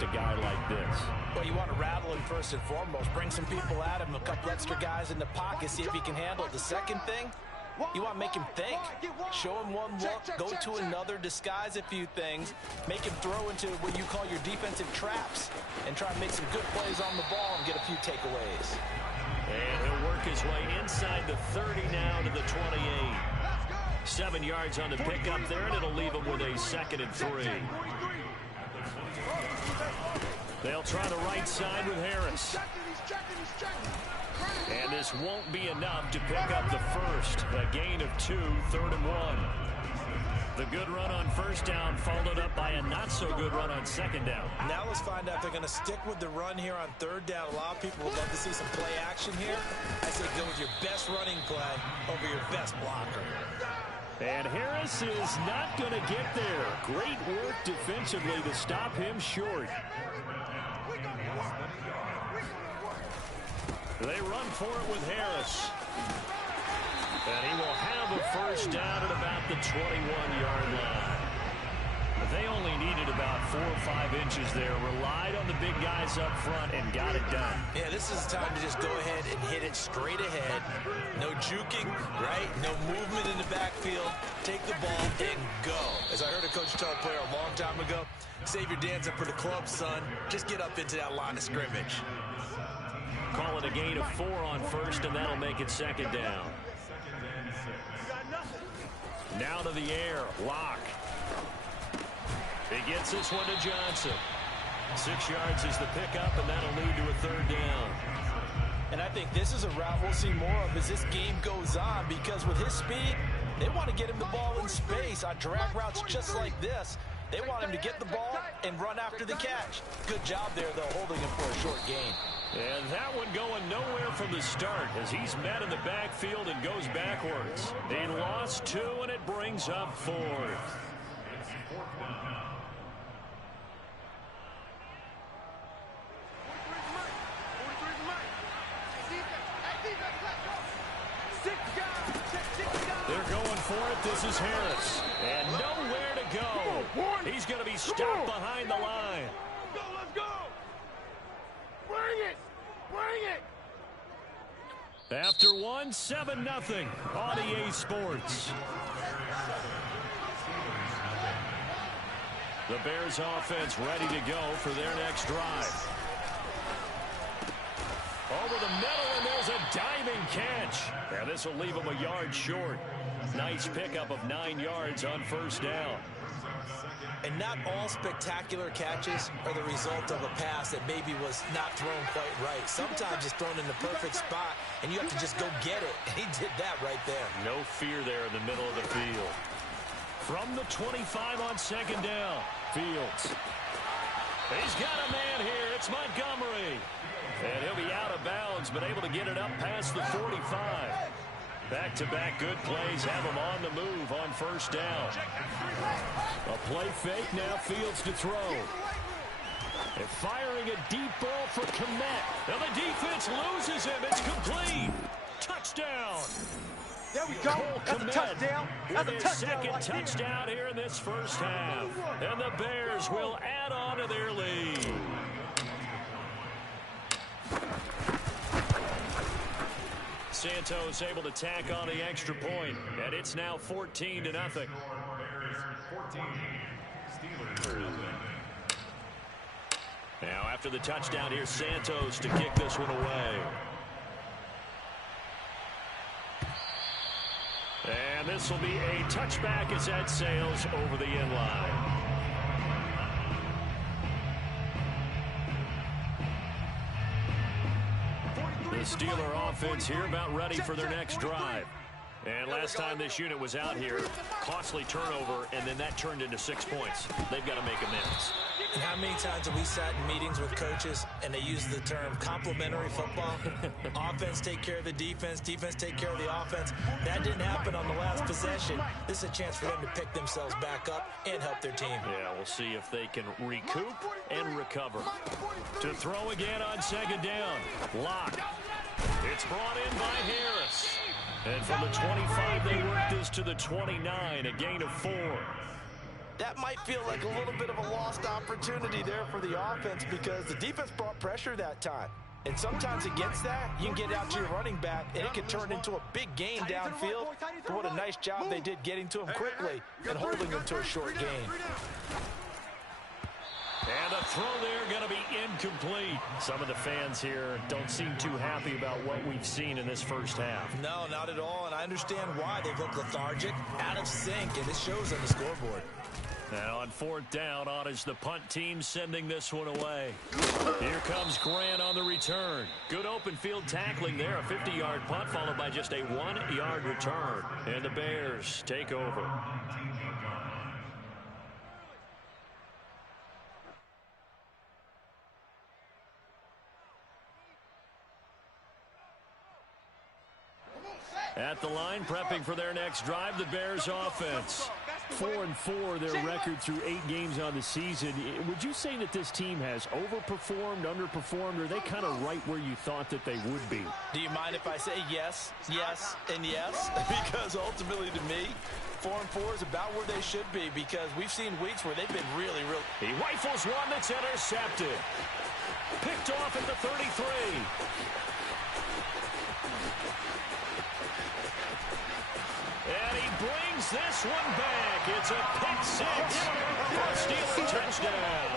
a guy like this? Well, you want to rattle him first and foremost. Bring some people at him, a couple extra guys in the pocket, see if he can handle it. The second thing, you want to make him think. Show him one look, go to another, disguise a few things, make him throw into what you call your defensive traps, and try to make some good plays on the ball and get a few takeaways. And he'll work his way inside the 30 now to the 28. 7 yards on the pickup there, and it'll leave him with a 2nd and 3. They'll try the right side with Harris. And this won't be enough to pick up the first. A gain of 2, 3rd and 1. The good run on first down followed up by a not-so-good run on 2nd down. Now let's find out if they're going to stick with the run here on 3rd down. A lot of people would love to see some play action here. I say go with your best running play over your best blocker. And Harris is not going to get there. Great work defensively to stop him short. They run for it with Harris. And he will have a first down at about the 21-yard line. They only needed about 4 or 5 inches there. Relied on the big guys up front and got it done. Yeah, this is the time to just go ahead and hit it straight ahead. No juking, right? No movement in the backfield. Take the ball and go. As I heard a coach tell a player a long time ago, save your dancing for the club, son. Just get up into that line of scrimmage. Call it a gain of 4 on first, and that'll make it 2nd down. Now to the air. Lock. He gets this one to Johnson. 6 yards is the pickup, and that'll lead to a 3rd down. And I think this is a route we'll see more of as this game goes on, because with his speed, they want to get him the ball in space on drag routes just like this. They want him to get the ball and run after the catch. Good job there, though, holding him for a short gain. And that one going nowhere from the start as he's met in the backfield and goes backwards. He lost 2, and it brings up 4th. They're going for it. This is Harris. And nowhere to go. He's going to be stopped behind the line. Let's go. Bring it. Bring it. After 1, 7-0 on EA Sports. The Bears offense ready to go for their next drive. Over the middle, and there's a diving catch. And this will leave him a yard short. Nice pickup of 9 yards on first down. And not all spectacular catches are the result of a pass that maybe was not thrown quite right. Sometimes it's thrown in the perfect spot, and you have to just go get it. And he did that right there. No fear there in the middle of the field. From the 25 on 2nd down, Fields. He's got a man here. It's Montgomery. And he'll be out of bounds, but able to get it up past the 45. Back-to-back good plays have him on the move on first down. A play fake, now Fields to throw. And firing a deep ball for Kmet. Now the defense loses him. It's complete. Touchdown. There we go. That's a touchdown. That's a touchdown. Second touchdown here in this first half. And the Bears will add on to their lead. Santos able to tack on the extra point, and it's now 14-0. Now after the touchdown, here's Santos to kick this one away. And this will be a touchback as that sails over the end line. The Steeler offense here about ready for their next drive. And last time this unit was out here, costly turnover, and then that turned into 6 points. They've got to make amends. And how many times have we sat in meetings with coaches and they use the term complementary football? Offense take care of the defense, defense take care of the offense. That didn't happen on the last possession. This is a chance for them to pick themselves back up and help their team. Yeah, we'll see if they can recoup and recover. To throw again on 2nd down. Lock. It's brought in by Harris. And from the 25, they work this to the 29, a gain of 4. that might feel like a little bit of a lost opportunity there for the offense because the defense brought pressure that time. And sometimes against that, you can get it out to your running back, and it can turn into a big gain downfield. But what a nice job they did getting to him quickly and holding him to a short gain. And the throw there going to be incomplete. Some of the fans here don't seem too happy about what we've seen in this first half. No, not at all, and I understand why. They've looked lethargic, out of sync, and it shows on the scoreboard. Now on fourth down, on is the punt team sending this one away. Here comes Grant on the return. Good open field tackling there. A 50-yard punt followed by just a 1-yard return. And the Bears take over. At the line, prepping for their next drive, the Bears offense. 4-4, their record through 8 games on the season. Would you say that this team has overperformed, underperformed, or are they kind of right where you thought that they would be? Do you mind if I say yes, yes, and yes? Because ultimately to me, 4-4 is about where they should be because we've seen weeks where they've been really. He rifles one that's intercepted. Picked off at the 33. And he brings this one back. It's a pick six for a stealing touchdown.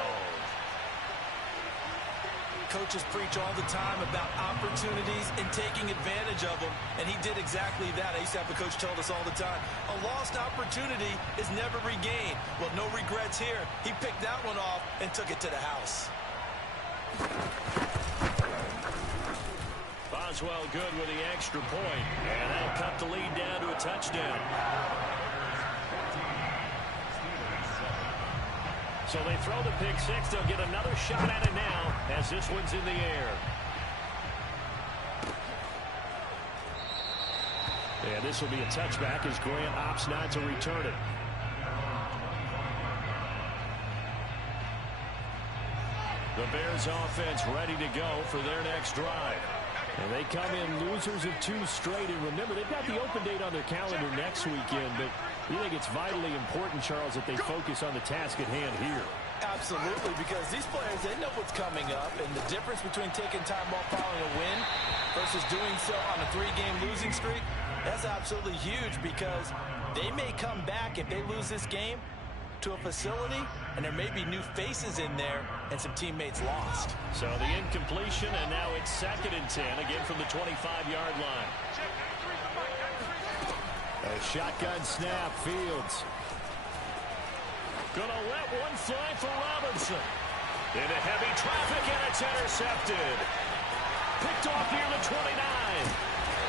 Coaches preach all the time about opportunities and taking advantage of them, and he did exactly that. I used to have a coach tell us all the time, a lost opportunity is never regained. Well, no regrets here. He picked that one off and took it to the house. Boswell good with the extra point, and that'll cut the lead down to a touchdown. So they throw the pick six. They'll get another shot at it now as this one's in the air. And this will be a touchback as Grant opts not to return it. The Bears offense ready to go for their next drive. And they come in losers of 2 straight. And remember, they've got the open date on their calendar next weekend. But you think it's vitally important, Charles, that they focus on the task at hand here? Absolutely, because these players, they know what's coming up. And the difference between taking time off following a win versus doing so on a 3-game losing streak, that's absolutely huge because they may come back if they lose this game to a facility, and there may be new faces in there and some teammates lost. So the incompletion, and now it's 2nd and 10, again from the 25-yard line. A shotgun snap, Fields. Gonna let one fly for Robinson. Into heavy traffic, and it's intercepted. Picked off near the 29.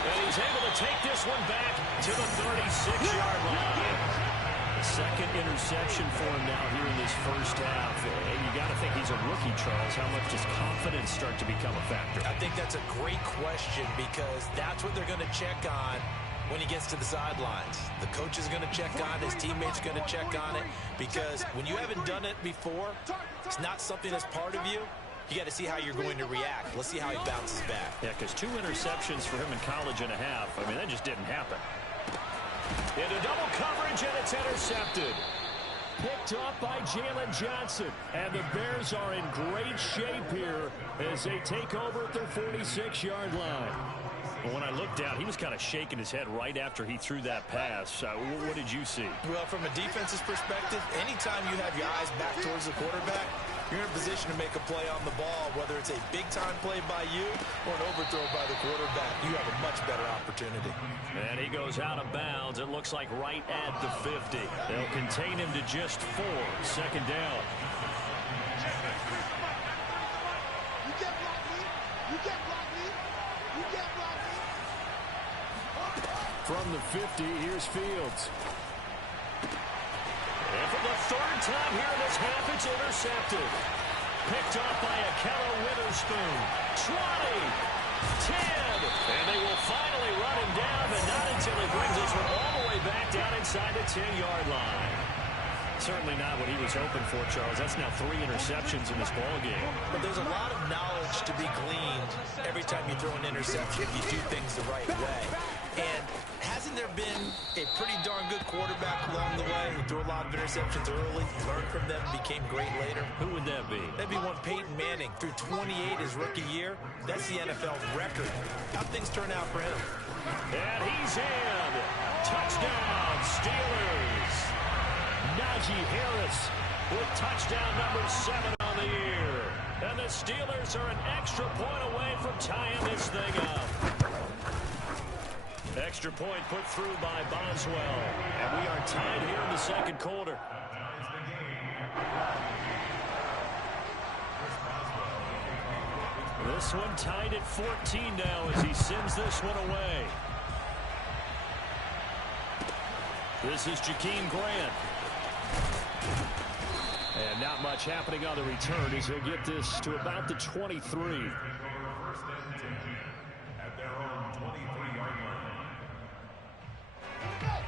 And he's able to take this one back to the 36-yard line. Second interception for him now here in this first half. And you got to think he's a rookie, Charles. How much does confidence start to become a factor? I think that's a great question because that's what they're going to check on when he gets to the sidelines. The coach is going to check on it. His teammates are going to check on it because when you haven't done it before, it's not something that's part of you. You got to see how you're going to react. Let's see how he bounces back. Yeah, because 2 interceptions for him in college and a half. I mean, that just didn't happen. Into double coverage, and it's intercepted. Picked off by Jalen Johnson. And the Bears are in great shape here as they take over at their 46-yard line. Well, when I looked down, he was kind of shaking his head right after he threw that pass. What did you see? Well, from a defense's perspective, anytime you have your eyes back towards the quarterback, you're in a position to make a play on the ball, whether it's a big-time play by you or an overthrow by the quarterback. You have a much better opportunity. And he goes out of bounds. It looks like right at the 50. They'll contain him to just 4. 2nd down. From the 50, here's Fields. And for the 3rd time here in this half, it's intercepted. Picked off by Akello Witherspoon. 20, 10, and they will finally run him down, but not until he brings this one all the way back down inside the 10-yard line. Certainly not what he was hoping for, Charles. That's now 3 interceptions in this ballgame. But there's a lot of knowledge to be gleaned every time you throw an interception if you do things the right way. And hasn't there been a pretty darn good quarterback along the way who threw a lot of interceptions early, learned from them, and became great later? Who would that be? That'd be one Peyton Manning. Threw 28 his rookie year. That's the NFL's record. How'd things turn out for him? And he's in. Touchdown, Steelers. Najee Harris with touchdown number 7 on the year. And the Steelers are an extra point away from tying this thing up. Extra point put through by Boswell. And we are tied here in the second quarter. This one tied at 14 now as he sends this one away. This is Jakeem Grant. And not much happening on the return as he'll get this to about the 23.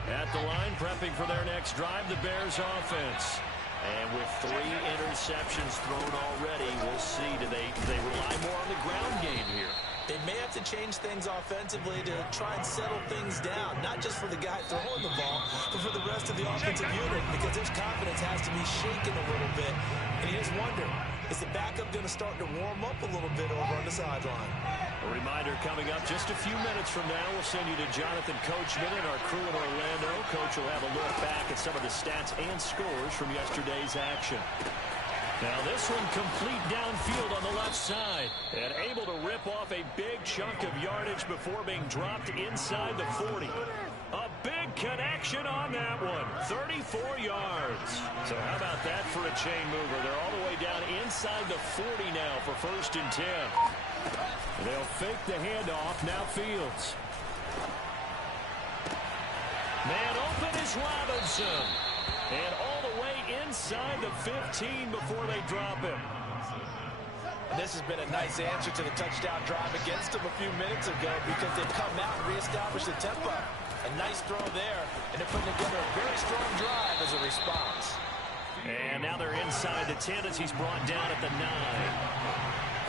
At the line, prepping for their next drive, the Bears offense. And with 3 interceptions thrown already, we'll see. Do they rely more on the ground game here? They may have to change things offensively to try and settle things down, not just for the guy throwing the ball, but for the rest of the offensive unit, because his confidence has to be shaken a little bit. And you just wonder, is the backup going to start to warm up a little bit over on the sideline? A reminder coming up just a few minutes from now, we'll send you to Jonathan Coachman and our crew in Orlando. Coach will have a look back at some of the stats and scores from yesterday's action. Now this one complete downfield on the left side and able to rip off a big chunk of yardage before being dropped inside the 40. A big connection on that one. 34 yards. So how about that for a chain mover? They're all the way down inside the 40 now for 1st and 10. They'll fake the handoff. Now Fields. Man open is Robinson. And all the way inside the 15 before they drop him. This has been a nice answer to the touchdown drive against them a few minutes ago because they've come out and reestablished the tempo. A nice throw there, and they're putting together a very strong drive as a response. And now they're inside the 10 as he's brought down at the 9.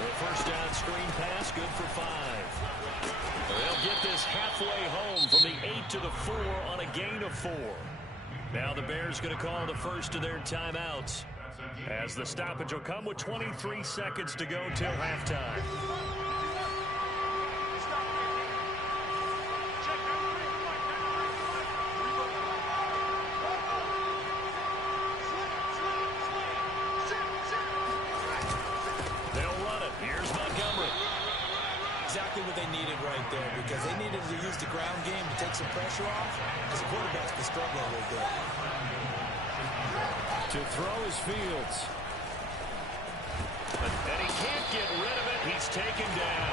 The first down screen pass, good for 5. They'll get this halfway home from the 8 to the 4 on a gain of 4. Now the Bears going to call the first of their timeouts as the stoppage will come with 23 seconds to go till halftime. They'll run it. Here's Montgomery. Exactly what they needed right there because they needed to use the ground game to take some pressure off because the quarterback's been struggling a little bit. To throw is Fields. And he can't get rid of it. He's taken down.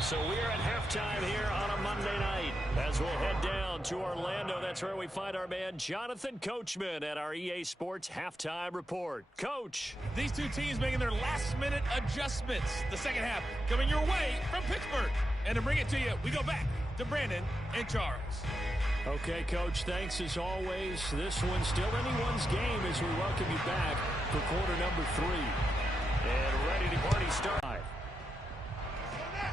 So we're at halftime here on a Monday night as we'll head down to Orlando. That's where we find our man Jonathan Coachman at our EA Sports Halftime Report. Coach. These two teams making their last-minute adjustments. The second half coming your way from Pittsburgh. And to bring it to you, we go back to Brandon and Charles. Okay, Coach, thanks as always. This one's still anyone's game as we welcome you back for quarter number 3. And ready to party start.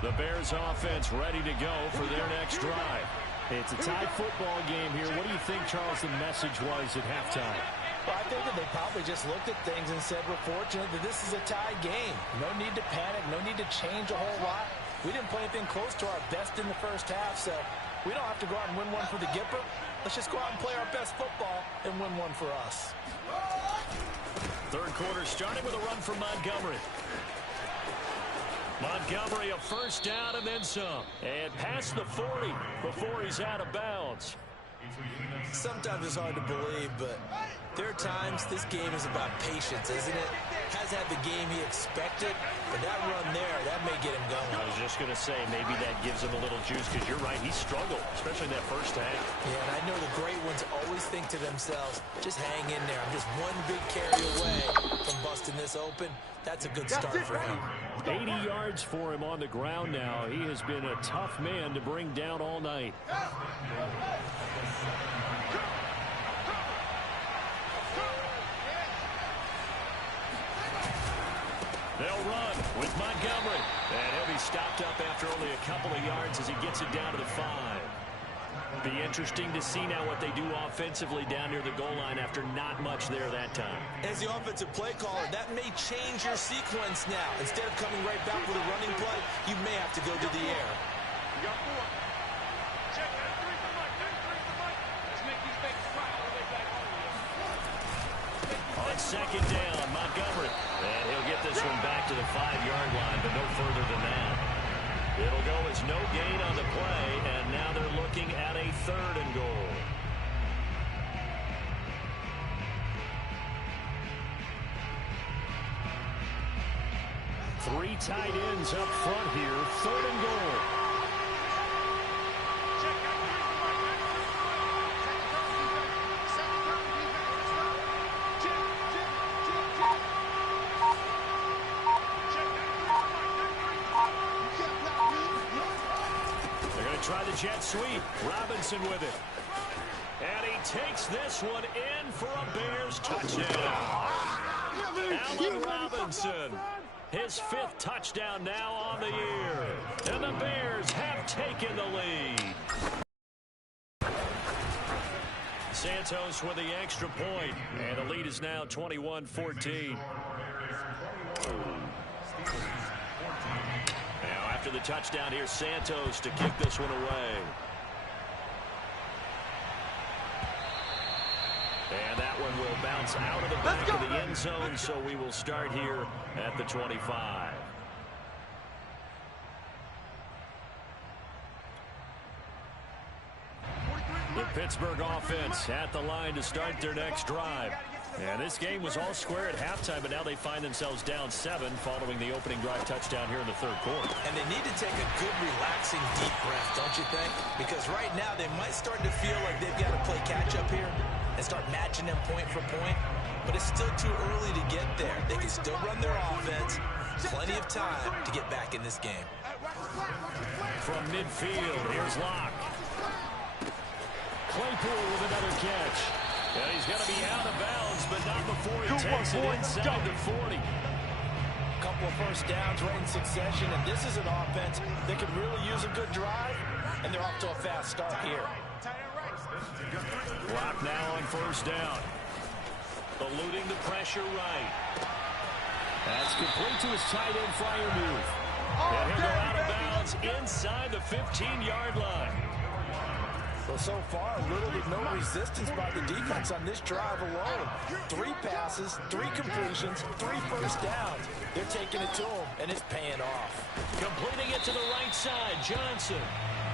The Bears offense ready to go for their next drive. It's a tie football game here. What do you think, Charles, the message was at halftime? Well, I think that they probably just looked at things and said, we're fortunate that this is a tie game. No need to panic, no need to change a whole lot. We didn't play anything close to our best in the first half, so we don't have to go out and win one for the Gipper. Let's just go out and play our best football and win one for us. Third quarter starting with a run from Montgomery. Montgomery, a first down and then some. And past the 40 before he's out of bounds. Sometimes it's hard to believe, but there are times this game is about patience, isn't it? Has had the game he expected, but that run there, that may get him going. I was just going to say, maybe that gives him a little juice, because you're right, he struggled, especially in that first half. Yeah, and I know the great ones always think to themselves, just hang in there. I'm just one big carry away from busting this open. That's a good start for him. 80 yards for him on the ground now. He has been a tough man to bring down all night. They'll run. with Montgomery. And he'll be stopped up after only a couple of yards as he gets it down to the 5. Be interesting to see now what they do offensively down near the goal line after not much there that time. As the offensive play caller, that may change your sequence now. Instead of coming right back with a running play, you may have to go to the air. On second down, Montgomery. And he'll get this one back to the 5-yard line, but no further than that. It'll go as no gain on the play, and now they're looking at a 3rd and goal. Three tight ends up front here, 3rd and goal. Try the jet sweep. Robinson with it. And he takes this one in for a Bears touchdown. Allen Robinson. His 5th touchdown now on the year. And the Bears have taken the lead. Santos with the extra point. And the lead is now 21-14. After the touchdown, here's Santos to kick this one away. And that one will bounce out of the back of the end zone, so we will start here at the 25. The Pittsburgh offense at the line to start their next drive. And this game was all square at halftime, but now they find themselves down 7 following the opening drive touchdown here in the 3rd quarter. And they need to take a good, relaxing, deep breath, don't you think? Because right now they might start to feel like they've got to play catch-up here and start matching them point for point. But it's still too early to get there. They can still run their offense. Plenty of time to get back in this game. From midfield, here's Locke. Claypool with another catch. And he's going to be out of bounds, but not before he takes it inside the 40. Couple of first downs right in succession, and this is an offense that could really use a good drive, and they're off to a fast start here. Clock now on 1st down. Eluding the pressure right. That's complete to his tight end flyer move. And he'll go out of bounds inside the 15-yard line. Well, so far, little to no resistance by the defense on this drive alone. 3 passes, 3 completions, 3 first downs. They're taking it to him, and it's paying off. Completing it to the right side, Johnson.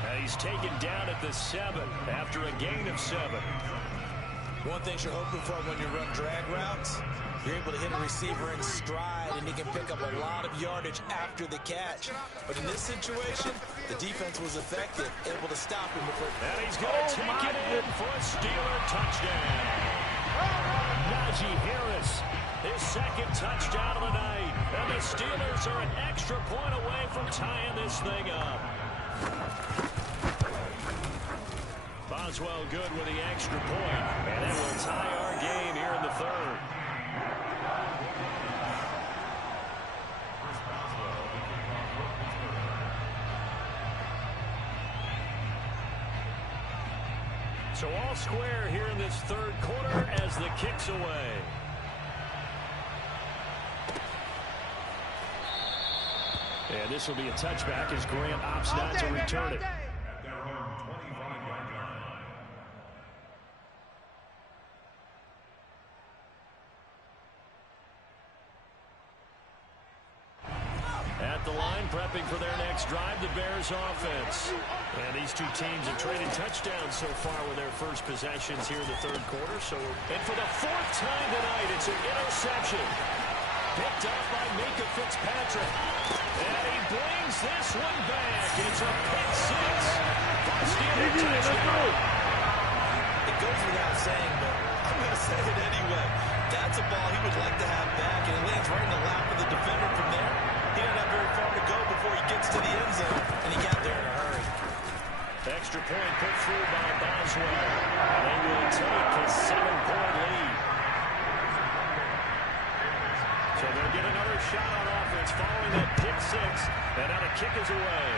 And he's taken down at the 7 after a gain of 7. One thing you're hoping for when you run drag routes, you're able to hit a receiver in stride, and he can pick up a lot of yardage after the catch. But in this situation, the defense was effective, able to stop him before. And he's going to take it in for a Steeler touchdown. Najee Harris, his 2nd touchdown of the night. And the Steelers are an extra point away from tying this thing up. Boswell good with the extra point. And it will tie our game here in the 3rd. So all square here in this 3rd quarter as the kick's away. And this will be a touchback as Grant opts not to return it. At the line, prepping for their next drive, the Bears offense. And these two teams have traded touchdowns so far with their first possessions here in the 3rd quarter. And for the 4th time tonight, it's an interception. Picked up by Minka Fitzpatrick. And he brings this one back. It's a pick 6. Touchdown. It goes without saying, but I'm going to say it anyway. That's a ball he would like to have back, and it lands right in the lap of the defender from there. He didn't have very far to go before he gets to the end zone, and he got there in a hurry. Extra point put through by Boswell. They will take a 7-point lead. So they'll get another shot on offense following that pick six. And now the kick is away.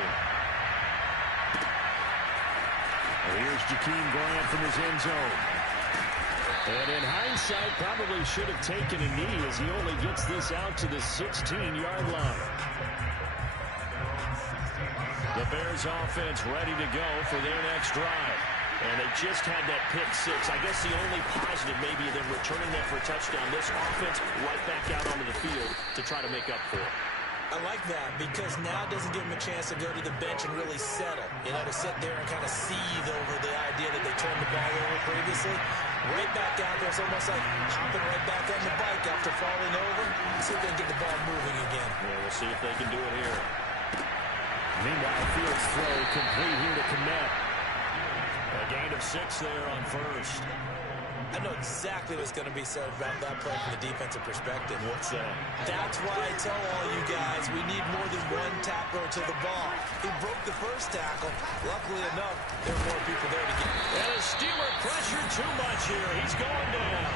And here's Jakeem Grant from his end zone. And in hindsight, probably should have taken a knee as he only gets this out to the 16-yard line. The Bears offense ready to go for their next drive. And they just had that pick six. I guess the only positive maybe them returning that for a touchdown. This offense right back out onto the field to try to make up for it. I like that because now it doesn't give them a chance to go to the bench and really settle. You know, to sit there and kind of seethe over the idea that they turned the ball over previously. Right back out there. It's almost like hopping right back on the bike after falling over. See if they can get the ball moving again. Yeah, we'll see if they can do it here. Meanwhile, Fields throw complete here to Kmet. A gain of 6 there on first. I know exactly what's going to be said about that play from the defensive perspective. What's that? That's why I tell all you guys we need more than one tackler to the ball. He broke the first tackle. Luckily enough, there are more people there to get. And a Steeler pressured too much here. He's going down.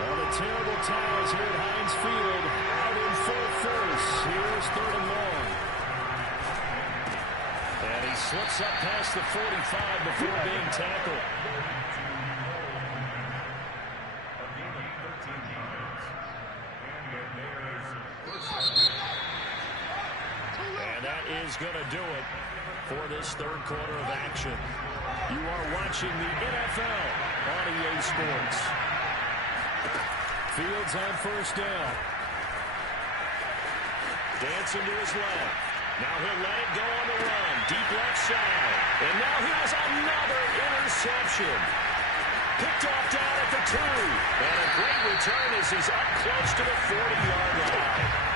Well, the terrible towels here at Heinz Field. Out in full force. Here's 3rd and long. And he slips up past the 45 before being tackled. And that is going to do it for this 3rd quarter of action. You are watching the NFL on EA Sports. Fields on first down. Dancing to his left. Now he'll let it go on the run. Deep left side. And now here's another interception. Picked off down at the 2. And a great return as he's up close to the 40-yard line.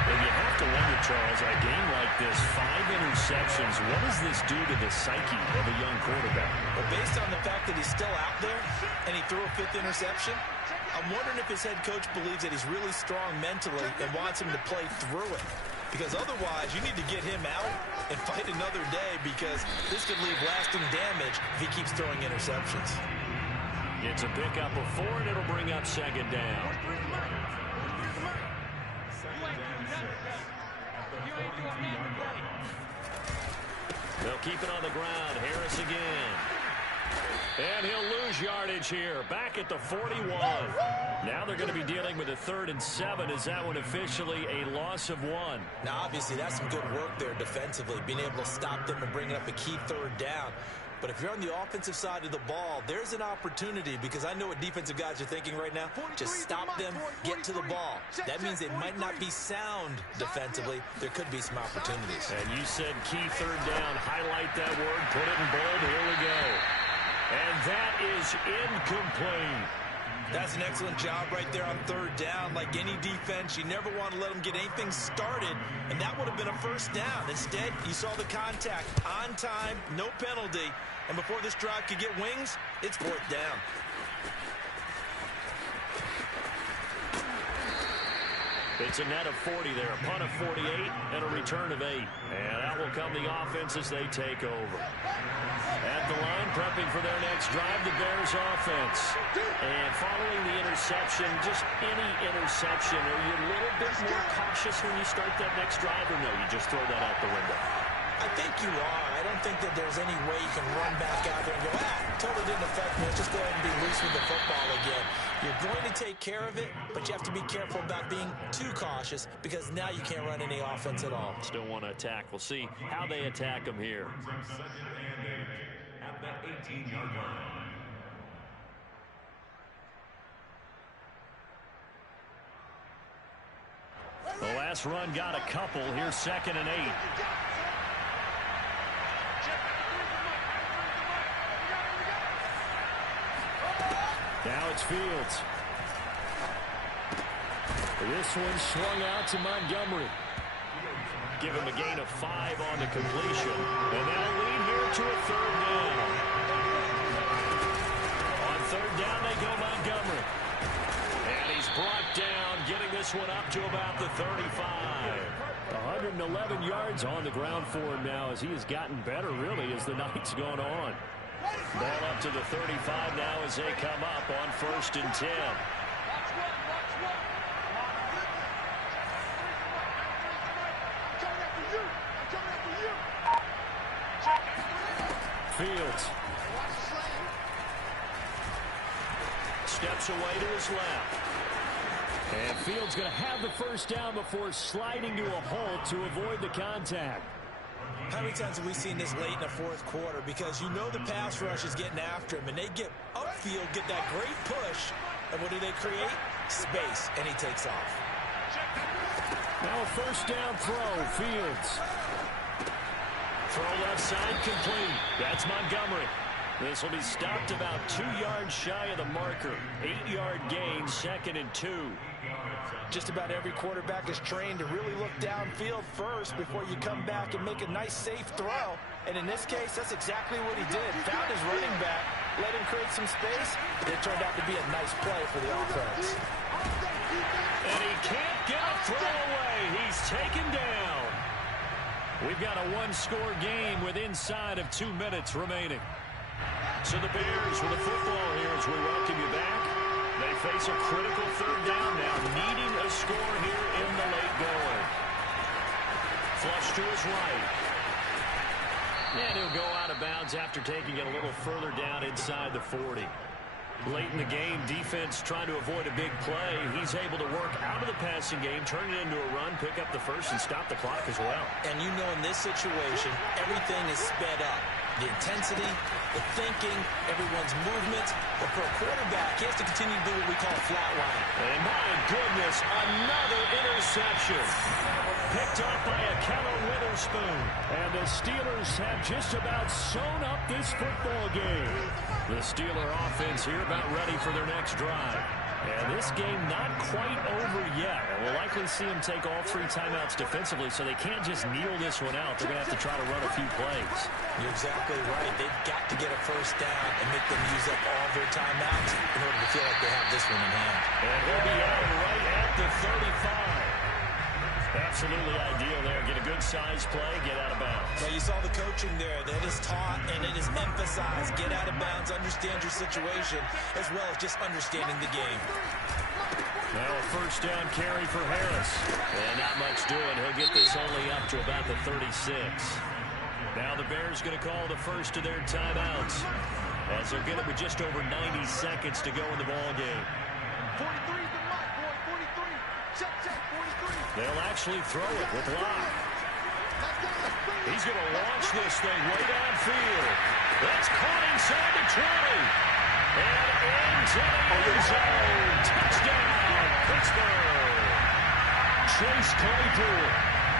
And you have to wonder, Charles, a game like this, 5 interceptions, what does this do to the psyche of a young quarterback? Well, based on the fact that he's still out there and he threw a 5th interception, I'm wondering if his head coach believes that he's really strong mentally and wants him to play through it. Because otherwise, you need to get him out and fight another day because this could leave lasting damage if he keeps throwing interceptions. It's a pickup of 4, and it'll bring up 2nd down. They'll keep it on the ground. Harris again. And he'll lose yardage here. Back at the 41. Now they're going to be dealing with a 3rd and 7. Is that one officially a loss of 1? Now, obviously, that's some good work there defensively, being able to stop them and bring up a key 3rd down. But if you're on the offensive side of the ball, there's an opportunity because I know what defensive guys are thinking right now. Just stop them, get to the ball. That means they might not be sound defensively. There could be some opportunities. And you said key 3rd down. Highlight that word. Put it in bold. Here we go. And that is incomplete. That's an excellent job right there on 3rd down. Like any defense, you never want to let them get anything started, and that would have been a 1st down. Instead, you saw the contact on time, no penalty, and before this drive could get wings, it's 4th down. It's a net of 40 there, a punt of 48, and a return of 8. And out will come the offense as they take over. At the line, prepping for their next drive, the Bears offense. And following the interception, just any interception, are you a little bit more cautious when you start that next drive, or no, you just throw that out the window? I think you are. I don't think that there's any way you can run back out there and go, totally didn't affect me. Let's just go ahead and be loose with the football again. You're going to take care of it, but you have to be careful about being too cautious because now you can't run any offense at all. Still want to attack. We'll see how they attack them here. At the 18-yard line. The last run got a couple. Here's 2nd and 8. Now it's Fields. This one swung out to Montgomery. Give him a gain of 5 on the completion. And that'll lead here to a 3rd down. On 3rd down, they go Montgomery. And he's brought down, getting this one up to about the 35. 111 yards on the ground for him now as he has gotten better, really, as the night's gone on. Ball up to the 35 now as they come up on 1st and 10. Fields. Steps away to his left. And Fields going to have the first down before sliding to a halt to avoid the contact. How many times have we seen this late in the fourth quarter? Because you know the pass rush is getting after him, and they get upfield, get that great push, and what do they create? Space, and he takes off. Now a first down throw, Fields. Throw left side complete. That's Montgomery. This will be stopped about 2 yards shy of the marker. 8-yard gain, 2nd and 2. Just about every quarterback is trained to really look downfield first before you come back and make a nice, safe throw. And in this case, that's exactly what he did. Found his running back, let him create some space. It turned out to be a nice play for the offense. And he can't get a throw away. He's taken down. We've got a one-score game with inside of 2 minutes remaining. So the Bears with the football here as we welcome you back. They face a critical third down now, needing a score here in the late going. Flush to his right. And he'll go out of bounds after taking it a little further down inside the 40. Late in the game, defense trying to avoid a big play. He's able to work out of the passing game, turn it into a run, pick up the first, and stop the clock as well. And you know in this situation, everything is sped up. The intensity, the thinking, everyone's movement. But for a quarterback, he has to continue to do what we call flatline. And my goodness, another interception. Picked up by a Keller Witherspoon. And the Steelers have just about sewn up this football game. The Steeler offense here about ready for their next drive. And this game not quite over yet. And we'll likely see them take all 3 timeouts defensively, so they can't just kneel this one out. They're going to have to try to run a few plays. You're exactly right. They've got to get a first down and make them use up all their timeouts in order to feel like they have this one in hand. And he'll be out right at the 35. Absolutely ideal there. Get a good size play, get out of bounds. Well, you saw the coaching there. That is taught and it is emphasized. Get out of bounds, understand your situation, as well as just understanding the game. Now a first down carry for Harris. And not much doing. He'll get this only up to about the 36. Now the Bears going to call the first of their timeouts, as they're getting with just over 90 seconds to go in the ball game. 43's the mark, boy. 43. Check, 43. They'll actually throw it with Locke. He's going to launch this thing way downfield. That's caught inside the 20. And into the end zone. Touchdown, Pittsburgh. Chase Claypool,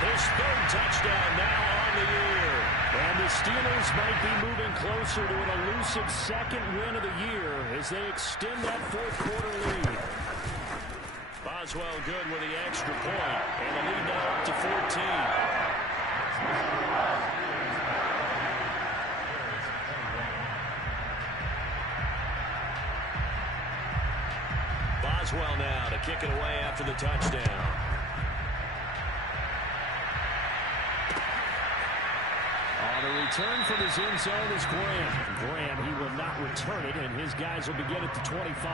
his 3rd touchdown now on the year. And the Steelers might be moving closer to an elusive 2nd win of the year as they extend that 4th quarter lead. Boswell good with the extra point, and the lead now up to 14. Boswell now to kick it away after the touchdown. On the return from his end zone is Graham. Graham, he will not return it, and his guys will begin at the 25.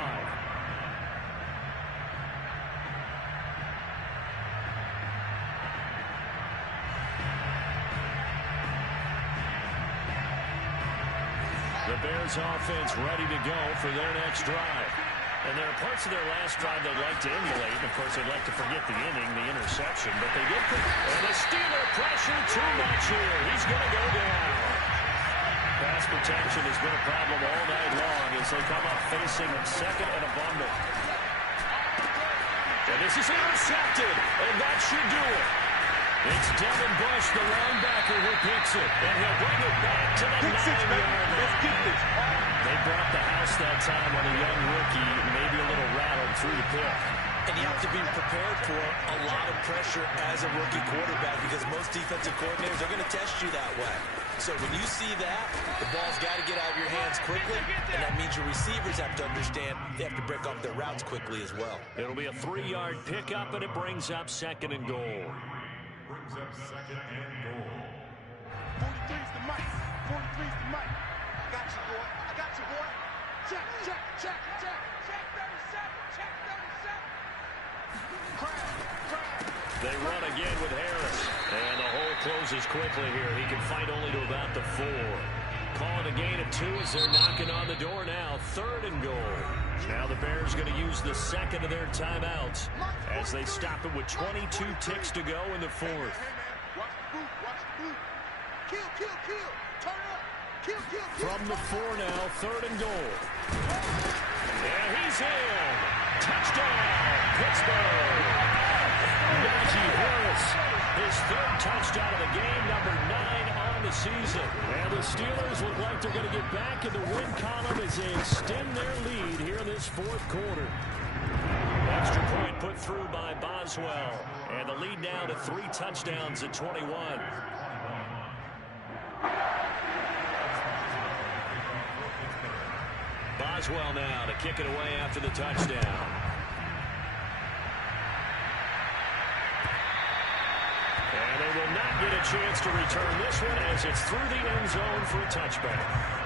The Bears offense ready to go for their next drive. And there are parts of their last drive they'd like to emulate. And, of course, they'd like to forget the inning, the interception. But they did. And the Steeler pressure too much here. He's going to go down. Pass protection has been a problem all night long as they come up facing 2nd and a bundle. And this is intercepted. And that should do it. It's Devin Bush, the linebacker, who picks it. And he'll bring it back to the 9-yard line. Let's keep this. They brought the house that time on a young rookie, maybe a little rattled through the pick. And you have to be prepared for a lot of pressure as a rookie quarterback because most defensive coordinators are going to test you that way. So when you see that, the ball's got to get out of your hands quickly, and that means your receivers have to understand they have to break off their routes quickly as well. It'll be a 3-yard pickup, and it brings up 2nd and goal. Brings up 2nd and goal. 43's the mic. 43's the mic. I got you, boy. I got you, boy. Check, check, check, check. Check 37. Check 37. Crab. They run again with Harris. And the hole closes quickly here. He can fight only to about the 4. call it a gain of 2 as they're knocking on the door now. 3rd and goal. Now the Bears going to use the second of their timeouts as they stop it with 22 ticks to go in the 4th. Watch the boot. Watch the boot. Kill. Turn up. Kill. From the 4 now, 3rd and goal. Yeah, he's in. Touchdown, Pittsburgh. Najee Harris, his 3rd touchdown of the game, number 9 on the season. And the Steelers look like they're going to get back in the win column as they extend their lead here in this 4th quarter. Extra point put through by Boswell. And the lead now to 3 touchdowns at 21. Boswell now to kick it away after the touchdown. And they will not get a chance to return this one as it's through the end zone for a touchback.